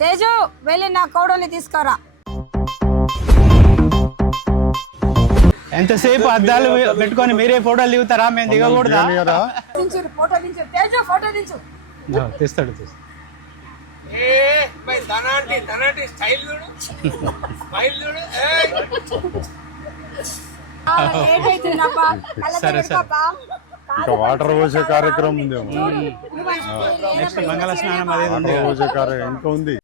తేజు వెళ్ళి నా కోడల్ని తీసుకురా. ఎంతసేపు అద్దాలు పెట్టుకొని మీరే ఫోటోలు దిగుతారా? మేము దిగకూడదా? ఫోటో దించు తేజు, ఫోటో దించు. తీస్తాడు సరే సరే. ఇంకా వాటర్ పోసే కార్యక్రమం ఉంది, నెక్స్ట్ మంగళ స్నానం అదే ఉంది, పోసే కార్యక్రమం ఇంకా ఉంది.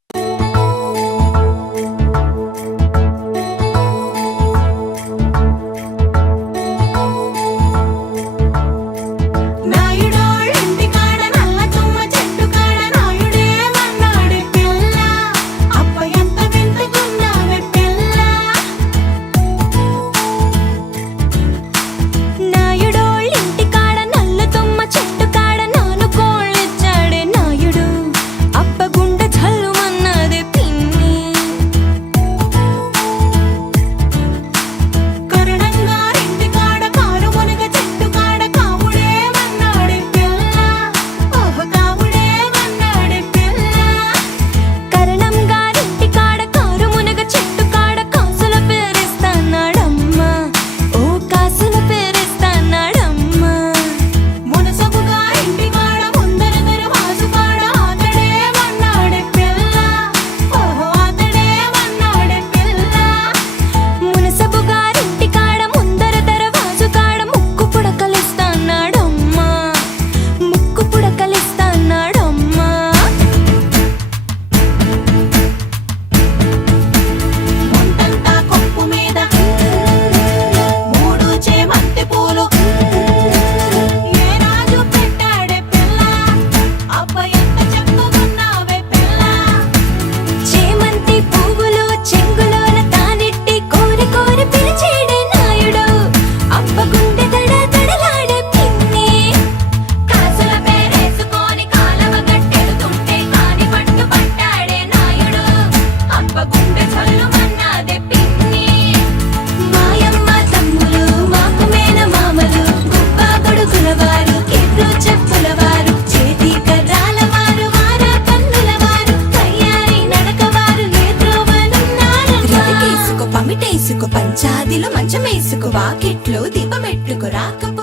పంచాదిలో మంచమేసుకో, వాకిట్లో దీపమెట్టుకు రాకపో.